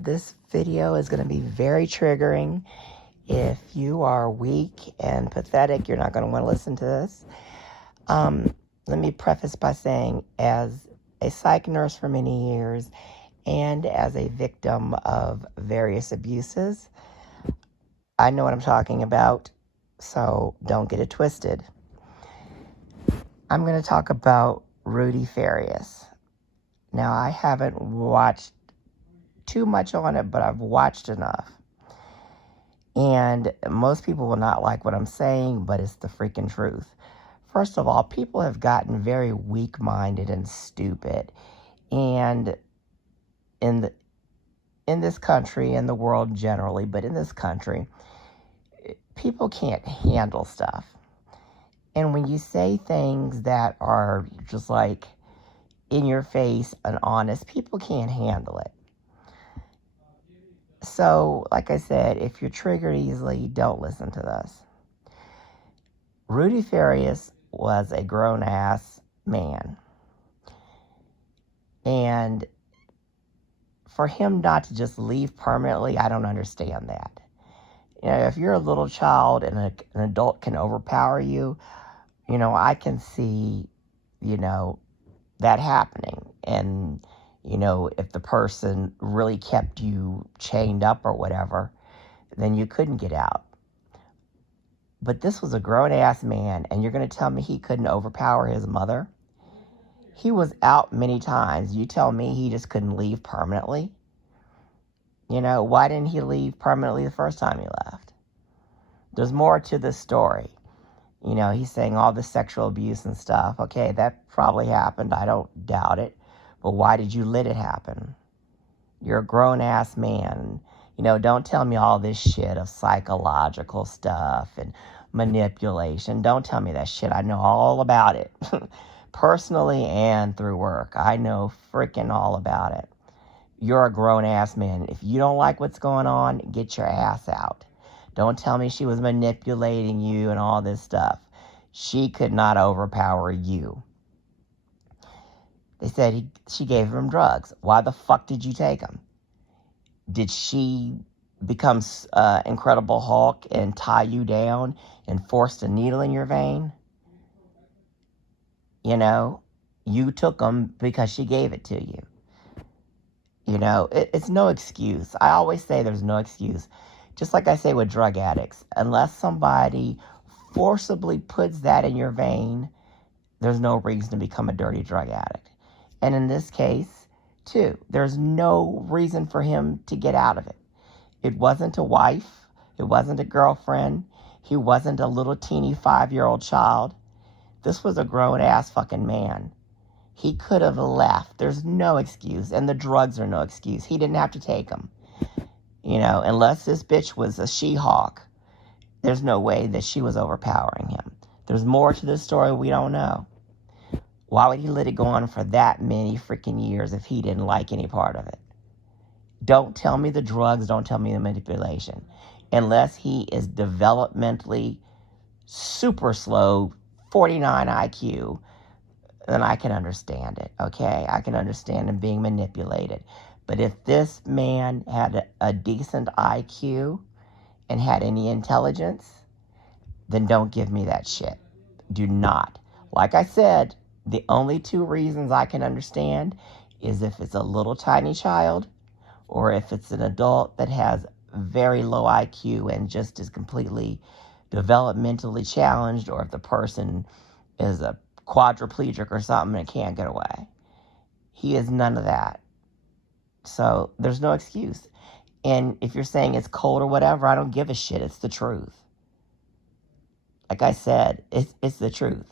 This video is going to be very triggering. If you are weak and pathetic, you're not going to want to listen to this. Let me preface by saying, as a psych nurse for many years and as a victim of various abuses, I know what I'm talking about, so don't get it twisted. I'm going to talk about Rudy Farias. Now, I haven't watched too much on it, but I've watched enough. And most people will not like what I'm saying, but it's the freaking truth. First of all, people have gotten very weak-minded and stupid. And in this country, in the world generally, but in this country, people can't handle stuff. And when you say things that are just like in your face and honest, people can't handle it. So, like I said, if you're triggered easily, don't listen to this. Rudy Farias was a grown-ass man. And for him not to just leave permanently, I don't understand that. You know, if you're a little child and an adult can overpower you, I can see, that happening. And, if the person really kept you chained up or whatever, then you couldn't get out. But this was a grown-ass man, and you're going to tell me he couldn't overpower his mother? He was out many times. You tell me he just couldn't leave permanently? Why didn't he leave permanently the first time he left? There's more to this story. He's saying all the sexual abuse and stuff. Okay, that probably happened. I don't doubt it. But why did you let it happen? You're a grown-ass man. Don't tell me all this shit of psychological stuff and manipulation. Don't tell me that shit. I know all about it. Personally and through work. I know freaking all about it. You're a grown-ass man. If you don't like what's going on, get your ass out. Don't tell me she was manipulating you and all this stuff. She could not overpower you. They said she gave him drugs. Why the fuck did you take them? Did she become Incredible Hulk and tie you down and force a needle in your vein? You took them because she gave it to you. It's no excuse. I always say there's no excuse. Just like I say with drug addicts, unless somebody forcibly puts that in your vein, there's no reason to become a dirty drug addict. And in this case, too, there's no reason for him to get out of it. It wasn't a wife. It wasn't a girlfriend. He wasn't a little teeny 5-year-old child. This was a grown-ass fucking man. He could have left. There's no excuse. And the drugs are no excuse. He didn't have to take them. Unless this bitch was a She-Hulk, there's no way that she was overpowering him. There's more to this story we don't know. Why would he let it go on for that many freaking years if he didn't like any part of it? Don't tell me the drugs. Don't tell me the manipulation. Unless he is developmentally super slow, 49 IQ, then I can understand it, okay? I can understand him being manipulated. But if this man had a decent IQ and had any intelligence, then don't give me that shit. Do not. Like I said, the only two reasons I can understand is if it's a little tiny child or if it's an adult that has very low IQ and just is completely developmentally challenged, or if the person is a quadriplegic or something and can't get away. He is none of that. So there's no excuse. And if you're saying it's cold or whatever, I don't give a shit. It's the truth. Like I said, it's the truth.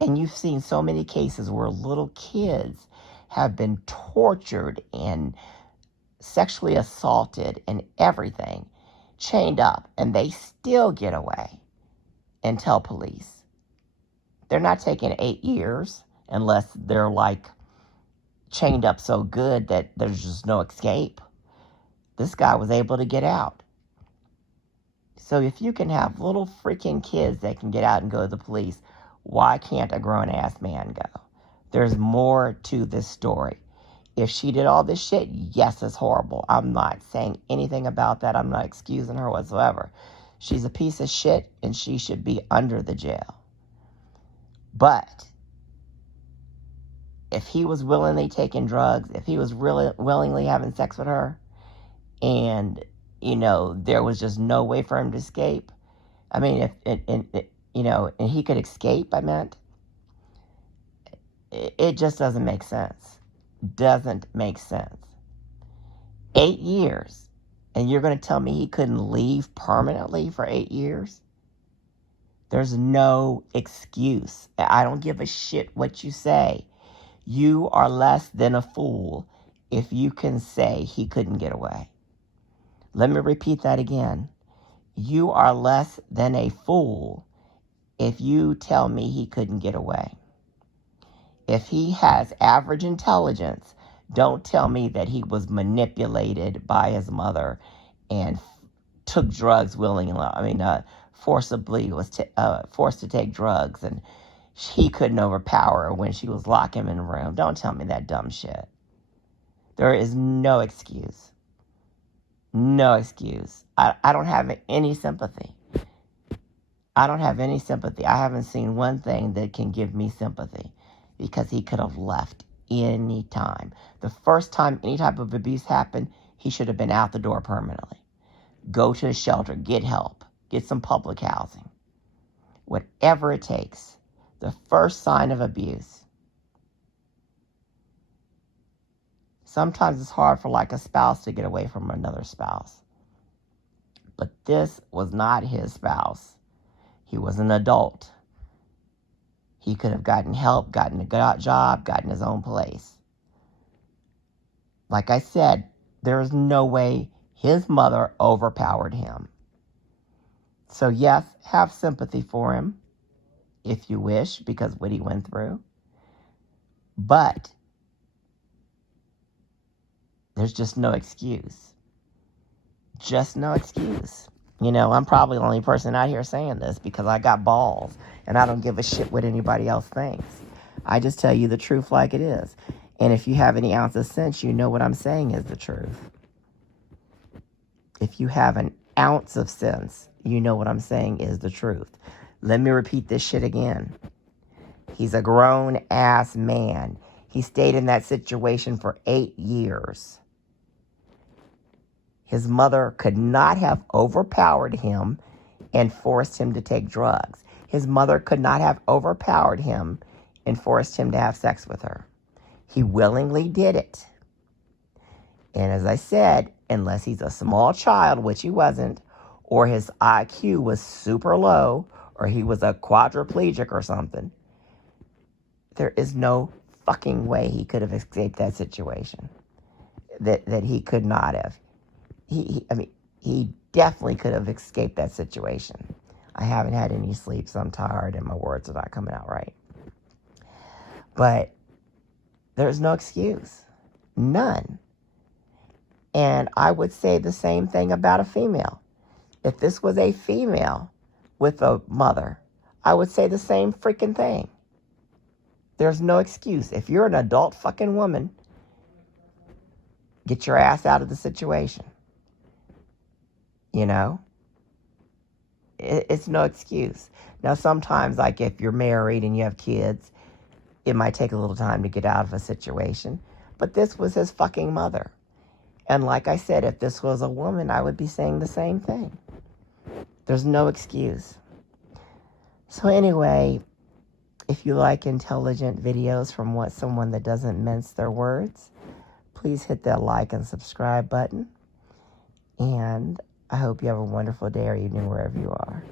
And you've seen so many cases where little kids have been tortured and sexually assaulted and everything, chained up, and they still get away and tell police. They're not taking 8 years unless they're like chained up so good that there's just no escape. This guy was able to get out. So if you can have little freaking kids that can get out and go to the police, why can't a grown-ass man go? There's more to this story. If she did all this shit, yes, it's horrible. I'm not saying anything about that. I'm not excusing her whatsoever. She's a piece of shit, and she should be under the jail. But if he was willingly taking drugs, if he was really willingly having sex with her, and, there was just no way for him to escape. I mean, and he could escape, I meant, it just doesn't make sense. Doesn't make sense. 8 years. And you're going to tell me he couldn't leave permanently for 8 years? There's no excuse. I don't give a shit what you say. You are less than a fool if you can say he couldn't get away. Let me repeat that again. You are less than a fool if you tell me he couldn't get away. If he has average intelligence, don't tell me that he was manipulated by his mother and took drugs forcibly was forced to take drugs, and he couldn't overpower her when she was locking him in a room. Don't tell me that dumb shit. There is no excuse. No excuse. I don't have any sympathy. I don't have any sympathy. I haven't seen one thing that can give me sympathy, because he could have left any time. The first time any type of abuse happened, he should have been out the door permanently. Go to a shelter, get help, get some public housing. Whatever it takes. The first sign of abuse. Sometimes it's hard for like a spouse to get away from another spouse. But this was not his spouse. He was an adult. He could have gotten help, gotten a job, gotten his own place. Like I said, there is no way his mother overpowered him. So yes, have sympathy for him, if you wish, because what he went through. But there's just no excuse. Just no excuse. I'm probably the only person out here saying this because I got balls and I don't give a shit what anybody else thinks. I just tell you the truth like it is. And if you have any ounce of sense, you know what I'm saying is the truth. If you have an ounce of sense, you know what I'm saying is the truth. Let me repeat this shit again. He's a grown-ass man. He stayed in that situation for 8 years. His mother could not have overpowered him and forced him to take drugs. His mother could not have overpowered him and forced him to have sex with her. He willingly did it. And as I said, unless he's a small child, which he wasn't, or his IQ was super low, or he was a quadriplegic or something, there is no fucking way he could have escaped that situation. That he could not have. He definitely could have escaped that situation. I haven't had any sleep, so I'm tired and my words are not coming out right. But there's no excuse. None. And I would say the same thing about a female. If this was a female with a mother, I would say the same freaking thing. There's no excuse. If you're an adult fucking woman, get your ass out of the situation. It's no excuse. Now, sometimes, like if you're married and you have kids, it might take a little time to get out of a situation. But this was his fucking mother. And like I said, if this was a woman, I would be saying the same thing. There's no excuse. So anyway, if you like intelligent videos from someone that doesn't mince their words, please hit that like and subscribe button. And I hope you have a wonderful day or evening wherever you are.